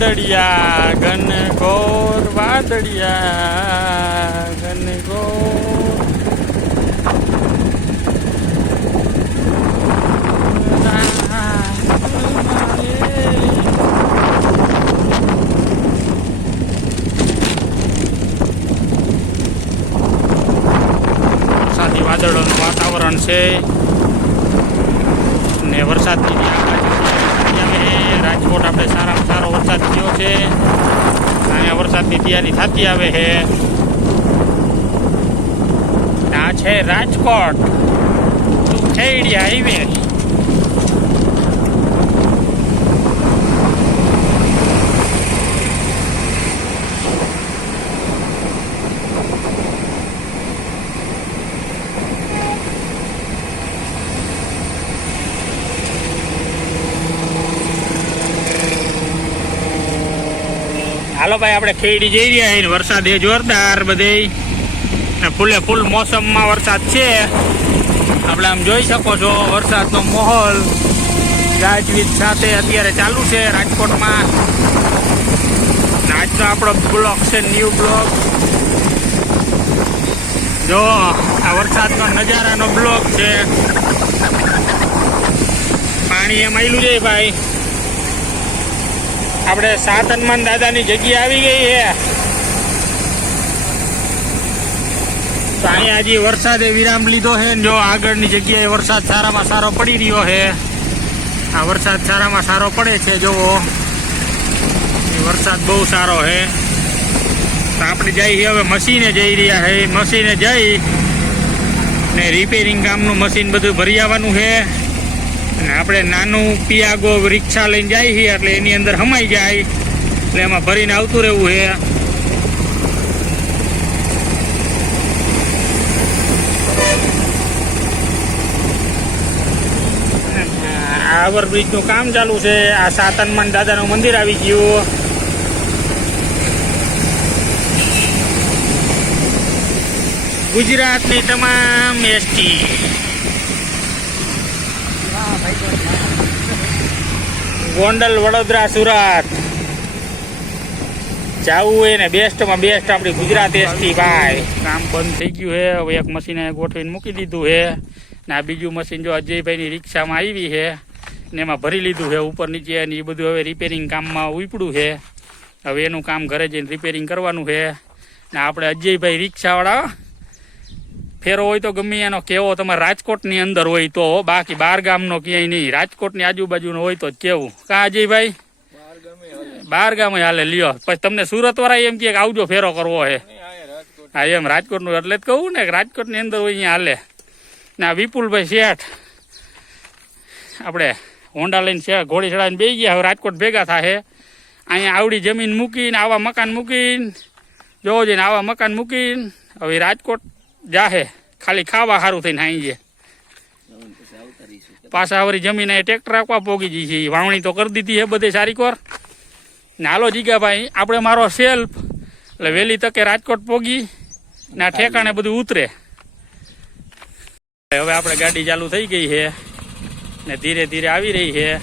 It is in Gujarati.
વાદળિયા ઘનઘોર વાદળિયા ઘનઘોર વરસાદી વાદળોનું વાતાવરણ છે ને વરસાદની રાજકોટ આપણે સારામાં સારો વરસાદ થયો છે અને વરસાદની તૈયારી થતી આવે છે. આ છે રાજકોટ સુખેડિયા હાઈવે. હાલો ભાઈ, આપણે ખેડી જઈ રહ્યા છીએ. વરસાદ એ જોરદાર બધે ફૂલે ફૂલ મોસમમાં વરસાદ છે. આપણે આમ જોઈ શકો છો વરસાદનો માહોલ ગાજવીજ સાથે અત્યારે ચાલુ છે રાજકોટમાં. આજનો આપણો બ્લોક છે ન્યૂ બ્લોક. જો આ વરસાદનો નજારાનો બ્લોક છે. પાણી એમ આવેલું છે ભાઈ. આપણે સાત હનુમાન દાદાની જગ્યા આવી ગઈ છે. તો અહીંયા હજી વરસાદે વિરામ લીધો છે. જો આગળની જગ્યાએ વરસાદ સારામાં સારો પડી રહ્યો છે. આ વરસાદ સારામાં સારો પડે છે. જોવો વરસાદ બહુ સારો છે. તો આપણે જઈએ હવે મશીને જઈ રહ્યા છે. મશીને જઈ ને રિપેરિંગ કામનું મશીન બધું ભરી આવવાનું છે. અને આપણે નાનું પિયાગો રિક્ષા લઈને જાય છીએ એટલે એની અંદર હમાઈ જાય એટલે એમાં ભરીને આવતું રહેવું છે. આ ઓવરબ્રિજનું કામ ચાલુ છે. આ સાત હનુમાન દાદાનું મંદિર આવી ગયું. ગુજરાતની તમામ એસટી ગોંડલ, વડોદરા, સુરત જવું હોય ને બેસ્ટમાં બેસ્ટ આપણી ગુજરાત એસટી ભાઈ. કામ બંધ થઈ ગયું છે. હવે એક મશીને ગોઠવીને મૂકી દીધું છે ને આ બીજું મશીન જો અજયભાઈની રિક્ષામાં આવી છે ને એમાં ભરી લીધું છે ઉપર નીચે. અને એ બધું હવે રિપેરિંગ કામમાં ઉપડ્યું છે. હવે એનું કામ ઘરે જઈને રિપેરિંગ કરવાનું છે. ને આપણે અજયભાઈ રિક્ષાવાળા ફેરો હોય તો ગમે એનો કેવો તમારે રાજકોટની અંદર હોય તો, બાકી બહાર ગામનો ક્યાંય નહીં. રાજકોટની આજુબાજુનો હોય તો જ કેવું. કા અજયભાઈ? બહાર ગામે હાલે લ્યો. પછી તમને સુરત વાળા એમ કે આવજો ફેરો કરવો છે. હા એમ રાજકોટનું એટલે જ કહું ને રાજકોટની અંદર હોય અહીંયા હાલે. ના વિપુલભાઈ શેઠ આપણે હોન્ડા લઈને છે ઘોડી ચડાવીને બેસી ગયા. હવે રાજકોટ ભેગા થાય. અહીંયા આવડી જમીન મૂકીને આવા મકાન મૂકીને જોવો જઈને આવા મકાન મૂકીને હવે રાજકોટ જાહે ખાલી ખાવા સારું થઈને આવી જાય. પાછા વળી જમીન એ ટ્રેક્ટર આપવા પોગી જઈ છે. વાવણી તો કરી દીધી છે બધે સારી કોર ને. હાલો જીગાભાઈ, આપણે મારો સેલ્ફ એટલે વહેલી તકે રાજકોટ પોગી ને આ ઠેકાણે બધું ઉતરે. હવે આપણે ગાડી ચાલુ થઈ ગઈ છે ને ધીરે ધીરે આવી રહી છે.